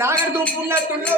నాగడు దుంపు ఉన్నట్టుండు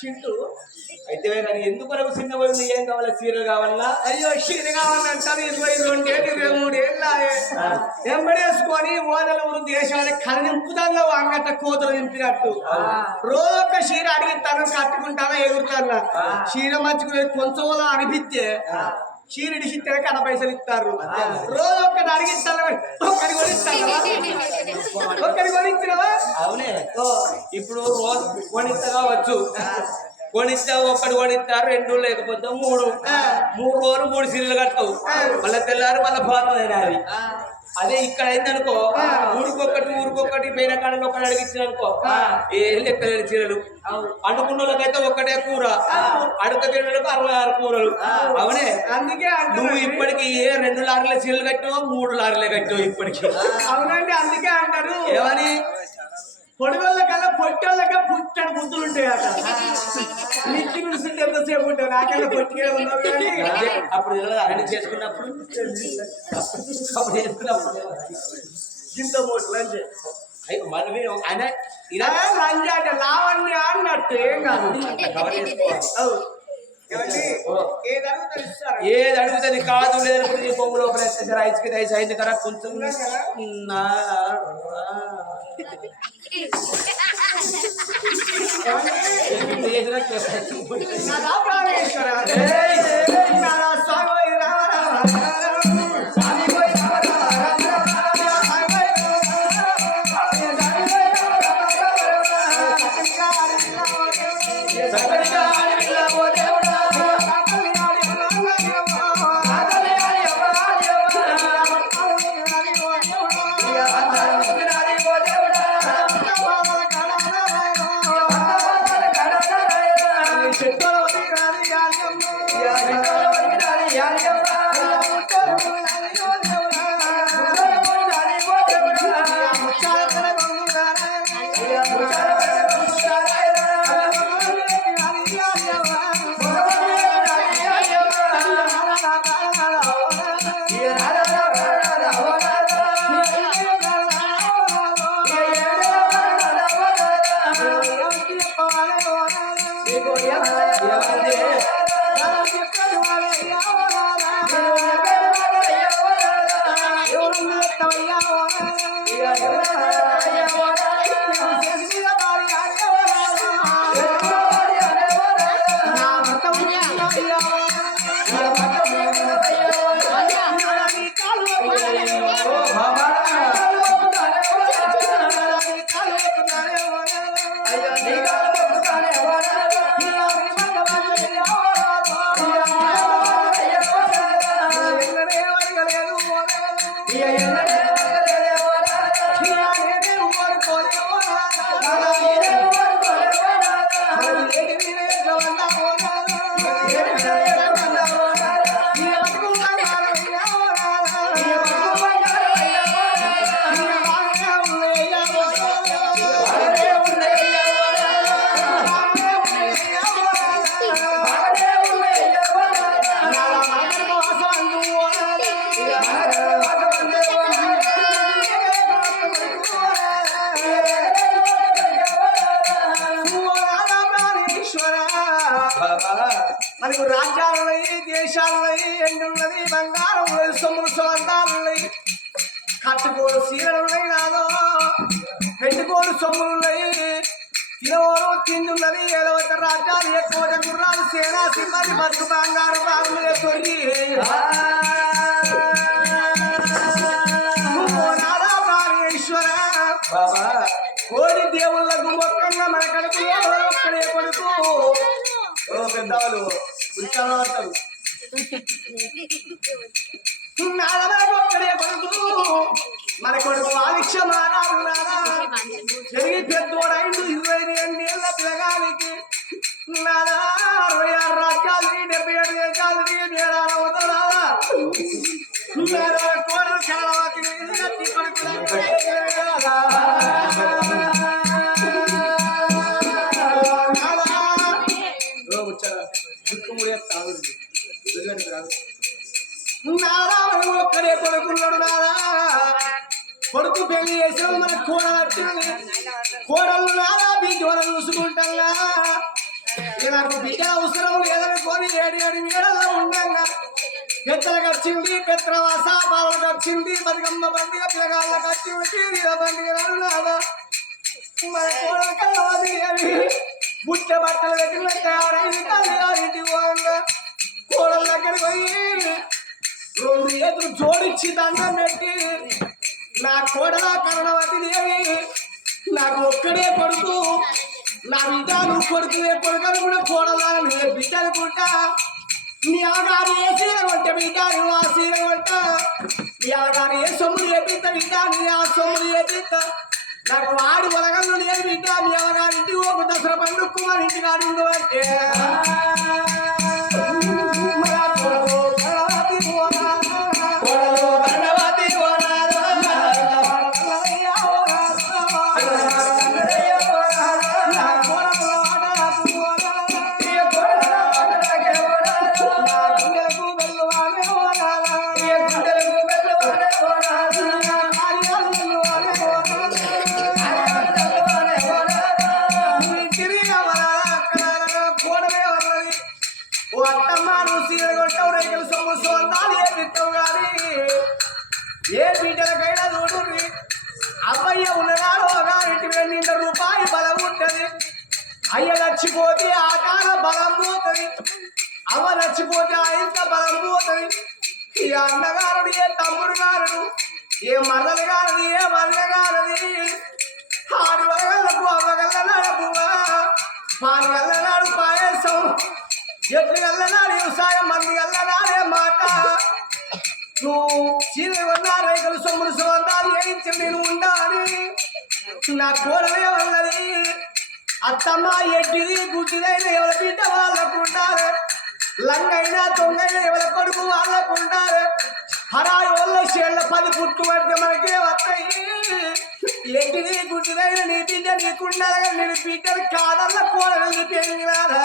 చింటూ అయితే కానీ ఎందుకు చిన్నవాళ్ళు ఏం కావాలా చీరలు కావాలా? అయ్యో చీర కావాలంటారు 22 ఏళ్ళు 23 ఏళ్ళు ఎంబడేసుకొని ఓదల ఊరు దేశానికి కలనింపుదాల్లో అంగట కోతలు నింపినట్టు రోజొక్క చీర అడిగిస్తాను కట్టుకుంటానా ఎగురుతాను చీర మర్చుకునే కొంచెం అనిపిస్తే చీర ఇడిసితే 10 పైసలు ఇస్తారు. రోజు ఒక్కటి అడిగిస్తాను ఒక్కడి కొనిస్తాను ఒక్కడి కొనిచ్చినవా? అవునే ఇప్పుడు రోజు కొనిస్తా కావచ్చు కొనిస్తా ఒక్కడు కొనిస్తారు 2 లేకపోతే 3 రోజులు 3 చీరలు కట్టవు మళ్ళీ తెల్లారు మళ్ళీ పోతుంది. అదే ఇక్కడ అయిందనుకో ఊరికొక్కటి పేర కాడలో ఒకటి అడిగించిన అనుకో ఏం లెక్కలేని చీరలు అనుకున్న వాళ్ళకైతే ఒక్కటే కూర అడుక తినడానికి 66 కూరలు. అవునే అందుకే నువ్వు ఇప్పటికి 2 లారీల చీరలు కట్టావు 3 లారీలే కట్టావు ఇప్పటికి. అవునండి అందుకే అంటారు ఏమని పొడిగోళ్ళ కల్లా పొట్టోళ్ళగా పుట్టడు బుద్ధులు ఉంటాయి అట. నిచ్చి పిలుస్తుంటే ఎంతసేపు ఉంటావు నాకల్లా పొట్టిగా ఉన్నావు కానీ అప్పుడు అన్ని చేసుకున్నప్పుడు ఇంత మోట్లు అంటే మరి ఆయన ఇలా లంజ అంటే లావణ్య అన్నట్టు ఏం కాదు ఏది అడుగుతుంది కాదు లేదనుకుంటే నీ బొమ్మ లోపల ఐస్కి ఐస్ అయింది కదా కొంచెం మనకు రాజ్యాలున్నాయి, దేశాలున్నాయి, ఎండున్నది, బంగారం ఉన్నది, సొమ్ములు సొంతాలున్నాయి, కట్టుకోడు సీరలున్నాయి, నాదో పెట్టుకోడు సొమ్ములున్నాయి, తినవరం తిండున్నది, ఏదో ఒక రాజ్యాలు ఎక్కువ గుర్రాలు, సేనా సిబ్బంది, బతుకు బంగారు బాగుండే తొలి కోడి దేవుళ్ళకు మొక్కంగా మన కడుపులో ఒక్కడే కొడుకు పెద్దవాళ్ళు ఉరికాడతారు ఒక్కడే కొడుకు మన కొడుకు ఆలిక్ష మారాడున్నారా జరిగి పెద్దోడైండు 22 ఏళ్ళ పిల్లగానికి నాదా 66 రాజ్యాలు 77 దేశాలు మేడాల అవుతారా కోడలు చలవతి ఒక్కడే కొడుకున్నాడు నాదా కొడుకు పెళ్లి చేసావు మన కోడలు వచ్చింది కోడలు నాదా బిడ్డ చూసుకుంటా నాకు బిడ్డ అవసరం లేదనుకొని 7 మేడల్లో ఉండగా పెద్దలకు వచ్చింది పెత్రవాస బాలకు వచ్చింది బతుకమ్మ పండుగ పిల్లగాళ్ళకి వచ్చింది తీరిన పండుగ నాదా మన కోడలు కలవది అని బుట్ట బట్టలు పెట్టిన తయారైంది కళ్యాణింటి పోగా కోడల దగ్గరికి పోయి 2 చేతులు జోడించి దండం పెట్టి నా కోడల కరణవతి దేవి నాకు ఒక్కడే కొడుకు నా బిడ్డ నువ్వు కొడుకునే కొడుకని కూడా కోడలని నేను బిడ్డ అనుకుంటా నీ అలగారు ఏ సీర కొంటే బిడ్డ నువ్వు ఆ సీర కొంట నీ అలగారు ఏ సొమ్ములు చేపిస్తా బిడ్డ నీ ఆ సొమ్ములు చేపిస్తా నాకు వాడి వలగలు నేను బిడ్డ నీ అలగారు ఇంటికి ఒక దసరా పండుగ మన ఇంటికి ఆడిందో అంటే ఏ బిడ్డలకైనా చూడండి అవ్వయ్య ఉన్నదాడు ఒకటి 2 రూపాయలు బలం ఉంటుంది అయ్య నచ్చిపోతే ఆ కాల బలం పోతుంది అవ్వ నచ్చిపోతే ఆ ఇంత బలం పోతుంది ఈ అన్నగారుడు ఏ తమ్ముడు గారుడు ఏ మరదలు గారది ఏ వల్ల గారది ఆడి వగలకు అవ్వగల్లనాడు పువ్వా పాలు గల్లనాడు పాయసం ఎట్లు గల్లనాడు వ్యవసాయం మంది గల్లనాడే మాట నువ్వు చీరలు రైతులు సొమ్ములు సొంతాలు వేయించి నేను ఉండాలి నా కోడలే ఉన్నది అత్తమ్మ ఎడ్డిది గుడ్డిదైన ఎవరి బిడ్డ వాళ్ళకు ఉండాలి లంగైనా దొంగైనా ఎవరి కొడుకు వాళ్ళకు ఉండాలి హరాయి వల్ల చేళ్ళ 10 పుట్టు పడితే మనకే వస్తాయి ఎడ్డిది గుడ్డిదైన నీ బిడ్డ నీకుండాలి నేను బిడ్డలు కాదల్ల కోడలు పెరిగినారా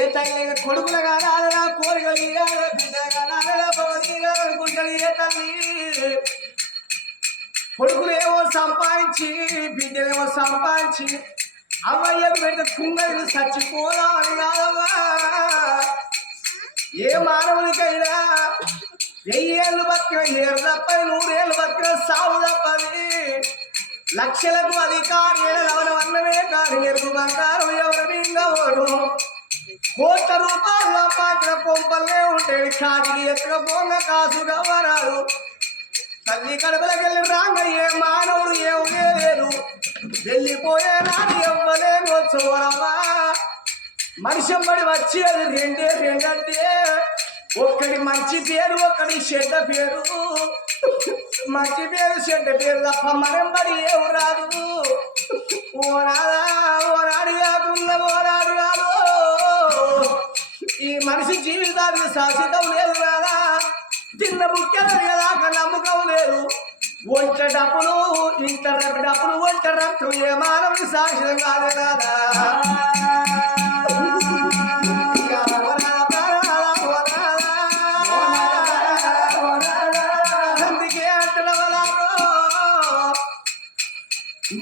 ఏ తల్లి కొడుకుల కాదా కోరికలు బిడ్డ కాదా అనుకుంటాడు ఏ తల్లి కొడుకులేమో సంపాదించి బిడ్డలేమో సంపాదించి అమ్మయ్యకు పెడితే కుంగలు చచ్చిపోదామని కాదమ్మా. ఏ మానవునికైనా 1000 ఏళ్ళు బతికిన ఏరు తప్పది, 100 ఏళ్ళు బతికిన సాగు తప్పది. లక్షలకు అధికారి అన్నమే కాని ఎరుగు బంగారం ఎవరు మింగవరు. కోట్ల రూపాయలు సంపాదించిన కొంపలే ఉంటాయి, కాటికి ఎత్తుక పొంగ కాసు గవరాలు. తల్లి కడుపులకెళ్ళి రాంగ ఏ మానవుడు ఏమే లేదు, వెళ్ళిపోయే నాడు ఎవ్వలేను చూడవా. మనిషి అమ్మడి వచ్చేది రెండంటే ఒక్కడి మంచి పేరు, ఒక్కడి చెడ్డ పేరు. మంచి పేరు చెడ్డ పేరు తప్ప మనంబడి ఏం రాదు. ఓనాడు కాకుండా ఓనాడు కాదు. ఈ మనిషి జీవితానికి శాశ్వతం లేదు కదా. తిన్న ముఖ్యమే కదా నమ్మకం లేదు. ఒంట డబ్బులు ఇంత డబ్బులు ఒంట రక్తం ఏ మానవుని శాశ్వతం కాదు కదా.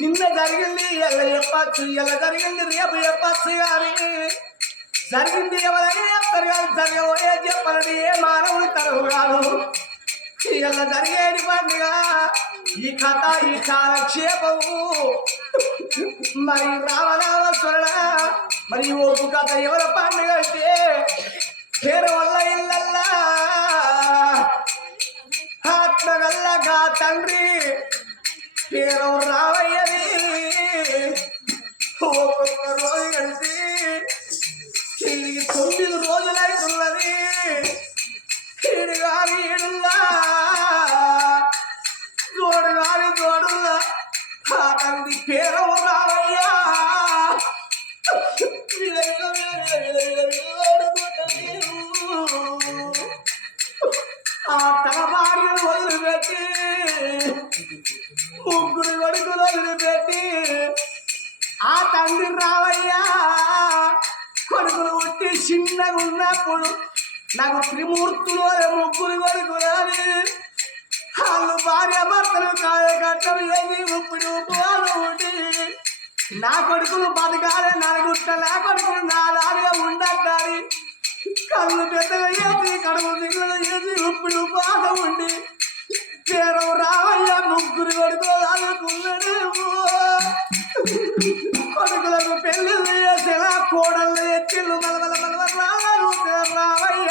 నిన్న జరిగింది ఎలా చెప్పచ్చు, ఎలా జరిగింది రేపు చెప్పచ్చు. కానీ జరిగింది ఎవరైనా చెప్తారు కానీ జరగబోయే చెప్పాలని ఏ మానవుడి తరవు కాదు. ఇలా జరిగేది పండుగ ఈ కథ, ఈ కాలక్షేపము. మరి రామనామస్వరణ మరి ఒప్పు కథ ఎవరి పండుగ అంటే పేరు వల్ల ఇళ్ళల్లా ఆత్మగల్లగా తండ్రి పేరు రావయ్యది. ఒక్కొక్క రోజు కలిసి తిరిగి 9 రోజులైతున్నది. ఈడు గారి ఈడుల్లా జోడు గారి జోడుల్లా ఆ తండ్రి పేరు రావయ్యా. ఆ తన భార్యను వదిలిపెట్టి 3 కొడుకులు వదిలిపెట్టి ఆ తండ్రి రావయ్యా. కొడుకులు పుట్టి చిన్నగా ఉన్నప్పుడు నాకు త్రిమూర్తులు 3 కొడుకులు అని వాళ్ళు భార్య భర్తలు కాయకట్టం ఏది ఉప్పుడు ఉప్పువాళ్ళు ఉండి నా కొడుకులు బతకాలి, నలుగుట్ట నా కొడుకులు నాలుగా ఉండద్దాని కళ్ళు పెద్దగా వేసి కడుపు దిగులు వేసి ఉప్పుడు బాధ ఉండి పేరు రావయ్య 3 కొడుకులు అనుకున్నాడు. కొడుకులకు పెళ్లి చేసిన కోడళ్ళు ఎచ్చిళ్ళు మలమల రావయ్య.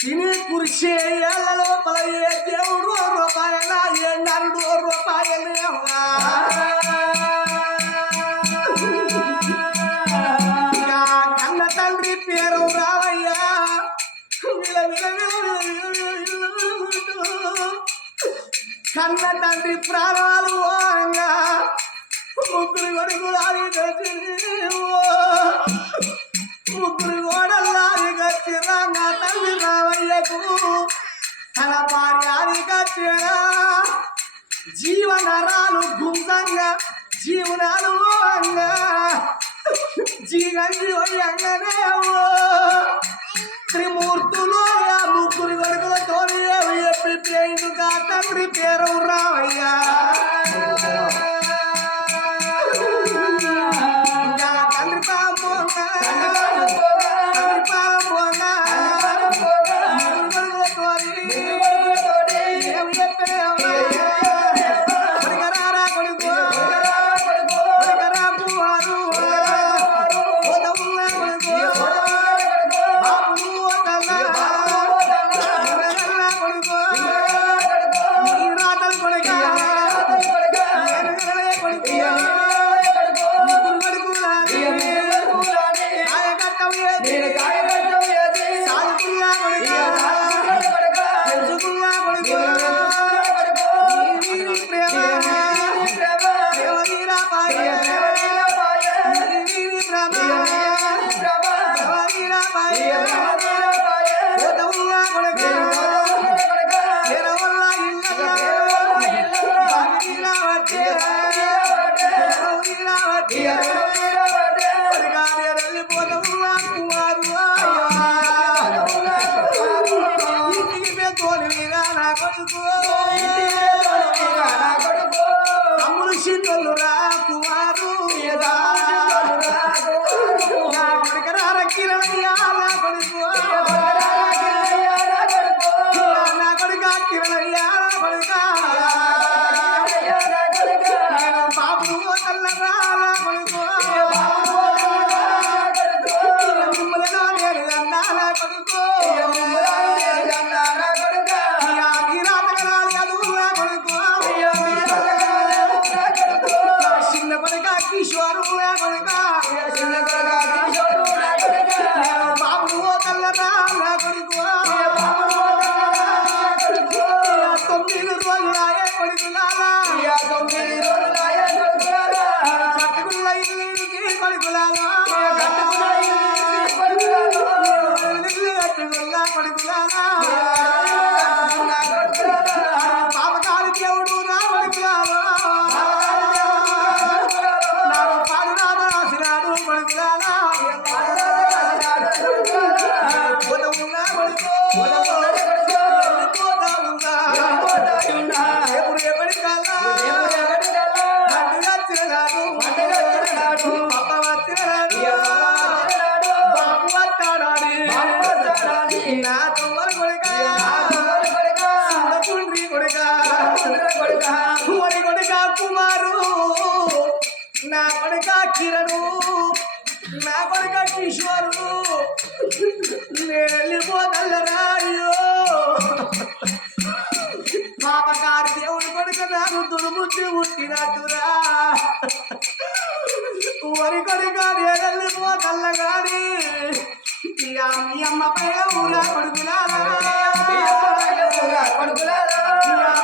తిని కురిసే ఏళ్ళ లోపల ఏ దేవుడు రూపాయల ఏ నరుడు రూపాయలు. కన్న తండ్రి పేరు రావయ్యా. కన్న తండ్రి ప్రాణాలు 3 కొడుకులారి గచ్చి 3 గోడల్లారి గచ్చి రంగా తండ్రి రావయ్యకు తన భార్యారి గచ్చేనా. జీవనరాలు గుంజంగా జీవనాలు జీగంజి వయ్యంగానే త్రిమూర్తులు 3 కొడుకులతో చెప్పి పేరుగా తండ్రి పేరు రావయ్యా. తండ్రి పాపంగా కొడుకు చిన్నోళ్ళు రా కుమారు నా కొడుకరార కిరణయ్యా నా కొడుకు నా కొడుక కిరణయ్యా నా కొడుక బాబు తల్లరా నా కొడుకు మిమ్మల్ని నేను అన్నా నా కొడుకు చిన్న కొడుక కిషోరు బాబు తల్లరా నా కొడుకు 9 రోజులాయే కొడుకులారా కట్టుకున్న ఇల్లుకి కొడుకులారా కట్టుకున్న కొడుకులారా పాపకాలి దేవుడు నా కొడుకులారా నాకు పాడు రాసినాడు కొడుకులారా ఉన్నా కొడుకు ఎప్పుడు ఎప్పటి కాలా వచ్చినాడు పాప వచ్చినాడు బాబు వస్తాడాడు నా తొమ్మరు కొడుక కుండ్రి కొడుక ఒరి కొడుక కుమారు నా కొడుక కిరణు నా కొడుక కిషోరు నేను వెళ్ళిపోతల్లరా అయ్యో పాపకారు దేవుడు కొడుక నాకు దుడుముచ్చి పుట్టినట్టురా వరి కొడుక నేను వెళ్ళిపోతల్ల గాని ఇక మీ అమ్మ పైన ఊరా కొడుకులారా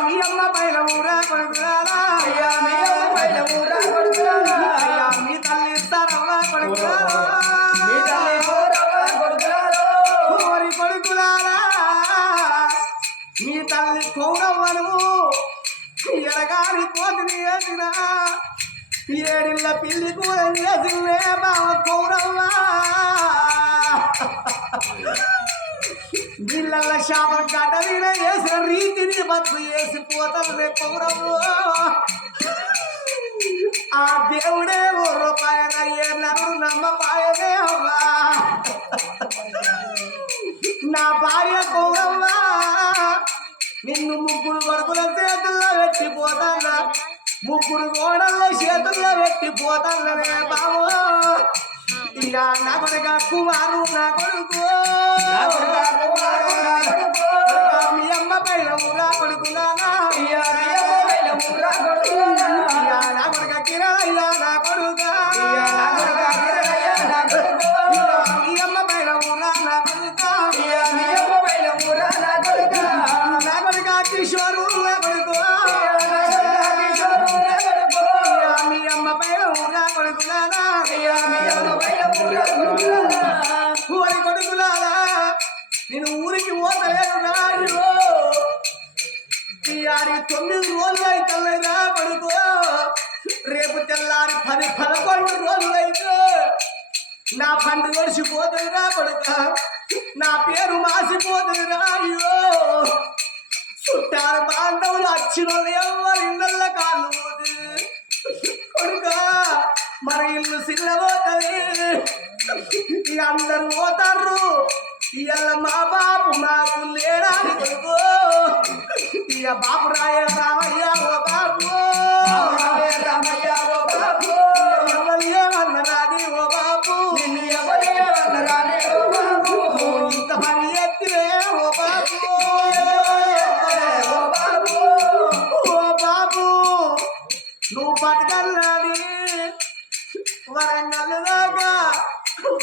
మీ అమ్మ పైన ఊరా కొడుకులారా మీ తల్లి ఇస్తారవ్వా కొడుకులారా వరి కొడుకులారా మీ తల్లి కౌరవ్వను ఎడగాని కోతిని వేసిన ఏడిళ్ళ పిల్లి కూర వేసిందే బావ కౌరవ్వ నీళ్ళ శాప గడ్డ మీద వేసిన రీతిని బతుకు వేసిపోతానే కౌరవ్వ ఆ దేవుడే ఓ రూపాయన ఏనాడు నమ్మపాయనే అవ్వా నా భార్య కౌరవ్వ నిన్ను 3 కొడుకుల చేతుల్లో పెట్టిపోతానా 3 కోడళ్ళ చేతుల్లో పెట్టిపోతానే బాబు ఇక నా కొడుక కుమారు నా కొడుకు మీ అమ్మ పైన ఊరా కొడుకులానా నా కొడుక కిరణయ్య నా కొడుక మీ అమ్మ పైన ఊరా నా కొడుక నా కొడుక కిషోరు నా కొడుకు మీ అమ్మ పైన ఊరా కొడుకులానా ఊరి కొడుకులారా నేను ఊరికి పోతలేను నాయో ఆడి 9 రోజులు అయితలేదా కొడుకు రేపు తెల్లారి 10-11 రోజులైతే నా పండు గడిచిపోతుందిరా కొడుక నా పేరు మాసిపోతుందిరా అయ్యో చుట్టారు బాంధవులు వచ్చిన ఎవరి ఇళ్ళ కాళ్ళు పోదు కొడుక మన ఇల్లు సిల్లబోతుంది ఇక అందరు పోతారు ఇవాళ మా బాబు మాకు లేడాని కొడుకు ఇక బాబు రాయ రామయ్య ఓ బాబు ఎవరు ఏమన్నరాని ఓ బాబు ఇంత పని ఎత్తివే ఓ బాబు ఓ బాబు నువ్వు బతకల్లాని వరంగల్ దాకా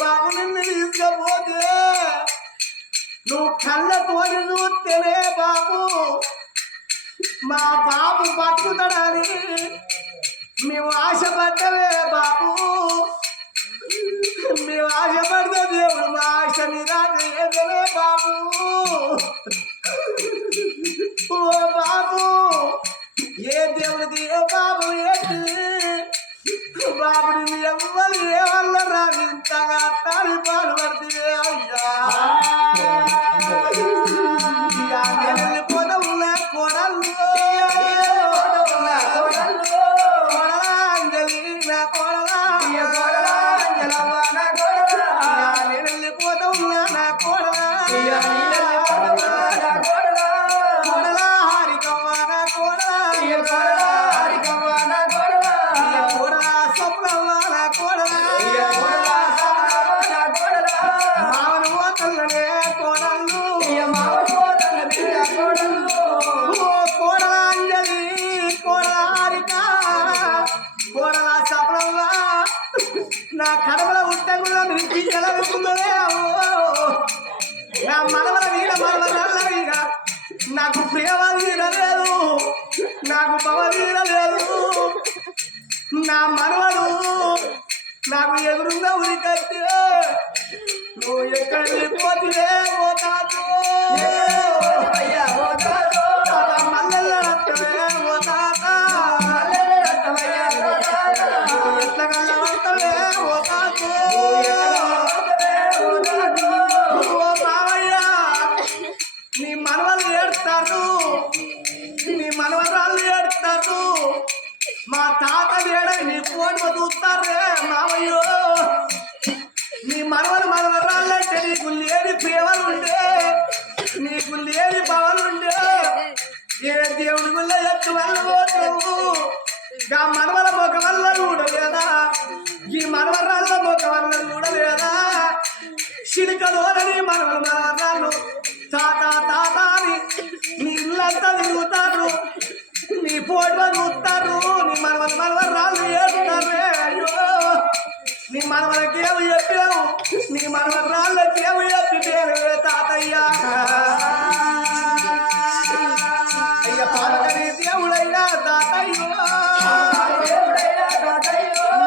బాబు నిన్ను తీసుకపోతే నువ్వు కళ్ళతోని చూస్తేనే బాబు మా బాబు బతుకుతాడని మేము ఆశపడ్డవే బాబు మేము ఆశపడితే దేవుడు మా ఆశ నిరాశలే బాబు ఓ బాబు ఏ దేవుడిది ఏ బాబు ఏంటి బాబుని ఎవ్వరు ఏమల్ల రాదు ఇంతగా తాడి పాలు పడితే అయ్యా వెళ్ళిపోతా ఉన్నా కోడళ్ళు కడమల ఉట్టంలో నుంచి ఎలాగుందోనే నా మనవల మీద మనవల మీద నాకు ప్రేమ తీరలేదు, నాకు పవ తీరలేదు. నా మనవడు నాకు ఎదురుగా ఉరికట్టే నువ్వు ఎక్కడ పోతే పోతాను మల్లెల రక్తమే పోతాతా ఎట్లా కళ్ళవే పోతాను ఓ మావయ్య నీ మనవలు ఏడుతారు, నీ మనవరాళ్ళు ఏడుతారు. మా తాత వేడ నీ ఫోన్ చూస్తారే మావయ్యో. నీ మనవలు మనవరాళ్ళంటే నీకు లేని ప్రేమలుండే, నీకు లేని పవలుండే. ఏ దేవుడి వల్ల ఎత్తు వల్ల పోతావు గా మనవల మొక్క వల్ల కూడా లేదా, ఈ మనవరాళ్ళ మొక్క వల్ల కూడా లేదా. చిలుకలోని మనవలు మనవరాళ్ళు తాత తాత అని నీ ఇల్లంతా తిరుగుతారు, నీ ఫోటో చూస్తారు. నీ మనవలు మనవరాళ్ళు ఏడుతారే. అయ్యో నీ మనవలకేమో చెప్పావు, నీ మనవరాళ్ళకేమో చెప్పితే తాతయ్య అయ్య పాలకని దేవుడైనా తాతయ్యో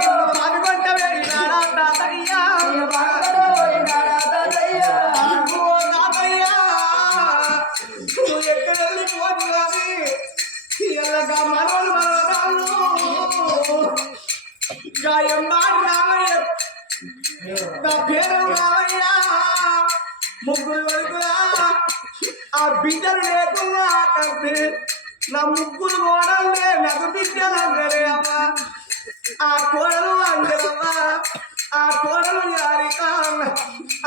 నిన్ను పాల్గొంట వెళ్ళినాడా తాతయ్య. ఓ తాతయ్య నువ్వు ఎక్కడ వెళ్ళిపోదు కానీ ఎల్లగా మనవలు మనవరాళ్ళు గాయం రామయ్య నా పేరు రామయ్య. ముగ్గురు వరకులా ఆ బిడ్డలు లేకున్నా తండ్రి నా ముగ్గురు కోడలే నాకు బిడ్డలు అందరే అమ్మ. ఆ కోడలు అందరమ్మ, ఆ కోడలు యారిక,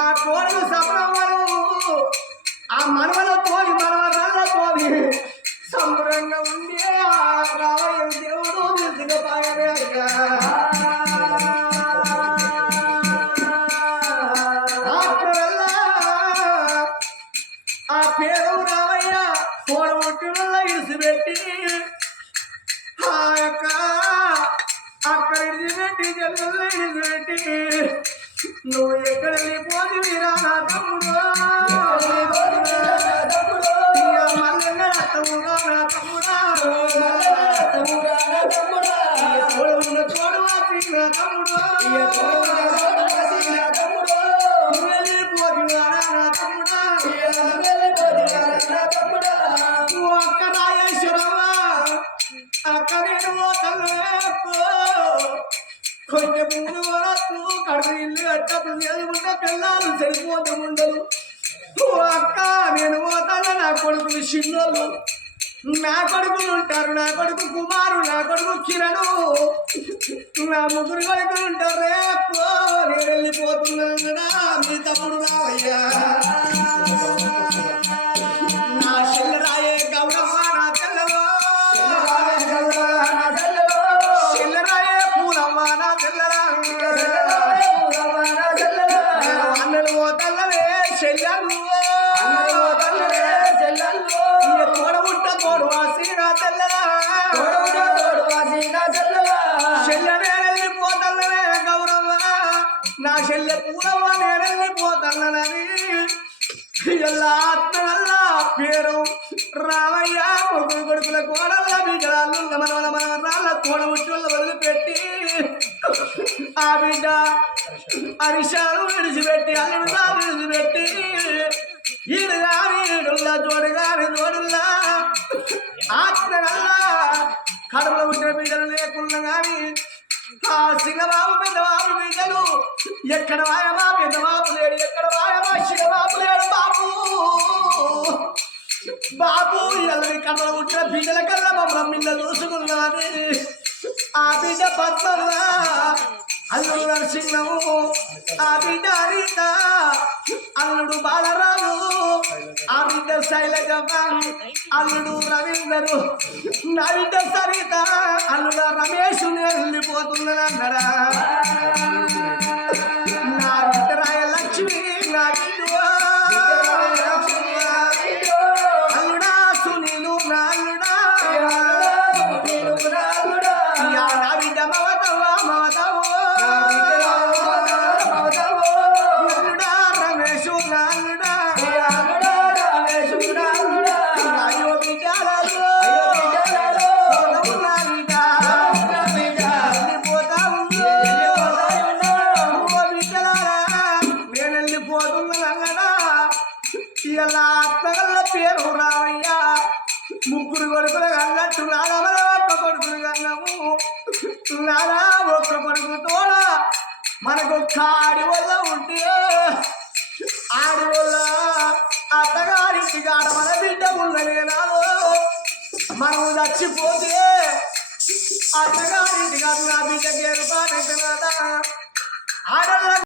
ఆ కోడలు సప్రమను, ఆ మనవల తోడి మనవరాళ్ళ తోడి సంబరంగా ఉండే ఆ రామయ్య దేవుడు నిజపాయనే అయ్యా. ఆ పేరు రామయ్య కోడబొట్టి వల్ల ఇడిసిపెట్టి ఆ యొక్క అక్కడ ఇడిచిపెట్టి జల్లుల్లో ఇడిచిపెట్టి నువ్వు ఎక్కడ వెళ్ళిపోతే మీరా నా తమ్ముడు మల్లెన్న తమ్ముడా నా తమ్ముడా ఉన్న తోడు వాసి నా తమ్ముడు వెళ్ళిపోతున్నా నా తమ్ముడా. అక్క రాయేశ్వరమ్మ అక్క నేను కొంచెం ముందు వరకు కడుపు ఇల్లు కట్టకు ఎదుగుంటే పిల్లలు సరిపోతూ ఉండదు. అక్క నేను పోతాను, నా కొడుకులు చిన్నోళ్ళు, నా కొడుకులు ఉంటారు, నా కొడుకు కుమారు, నా కొడుకు కిరణు, నా ముగ్గురు కొడుకులు ఉంటారు. రేపు నేను వెళ్ళిపోతున్నా మీ తమ్ముడు రావయ్యా. నా చెల్లరాయే గౌరమ్మ నా తెల్లవో, చెల్లరాయే పూలమ్మ నా తెల్లరా, అన్నలు పోతల్లవే చెల్లెలు తోడబుట్ట తోడువాసి నా తెల్లరా, చెల్లెనే వెళ్ళిపోతల్లవే గౌరమ్మ, నా చెల్లె పూలమ్మ నేను వెళ్ళిపోతల్లనని ఎలా ఆత్మ వల్ల పేరు రామయ్య. ముగ్గురు కొడుకుల కోడల బిడ్డలు మనవల మనవరాళ్ళ తోడబుట్టుల వదిలిపెట్టి ఆ బిడ్డ అరిశాలు విడిచిపెట్టి అల్లుడుగా విడిచిపెట్టి ఈడు గాని ఈడుల్లా జోడు గాని జోడుల్లా ఆత్మ వల్ల కడుపులో పుట్టిన బిడ్డలు లేకుండా గాని ఆ చిన్నబాబు పెద్దబాబు బిడ్డలు ఎక్కడ వాయమా పెద్దబాబు లేడు, ఎక్కడ వాయమా చిన్నబాబు లేడు. బాబు బాబు ఇళ్ళని కడుపులో పుట్టిన బిడ్డల కల్లా మమ్మల్ని మిన్న చూసుకున్నాను. ఆ బిడ్డ పద్మమ్మ, అల్లుడు నరసింహము, ఆ బిడ్డ హరిత, అల్లుడు బాలరాజు, ఆ బిడ్డ శైలజమ్మ, అల్లుడు రవీందరు, నా బిడ్డ సరిత, అల్లుడు రమేష్ వెళ్ళిపోతున్నాడరా. నా బిడ్డ రాయ లక్ష్మి, నా బిడ్డ అల్లుడా సునీలు, నా అల్లుడా నా బిడ్డ మమతవ్వ మమతవ్వ ముగ్గురు కొడుకులు అన్నట్టు నాన్న ఒక్క కొడుకులు కన్నాము నాన్న ఒక్క కొడుకు తోడ మనకు ఆడి వల్ల ఉంటే ఆడి వల్ల అత్తగారింటి కాడ మన బిడ్డ ఉన్నదే నాలో మనం చచ్చిపోతే అత్తగారింటి కాదు నా బిడ్డకి ఏర్పాటు ఆడల్ల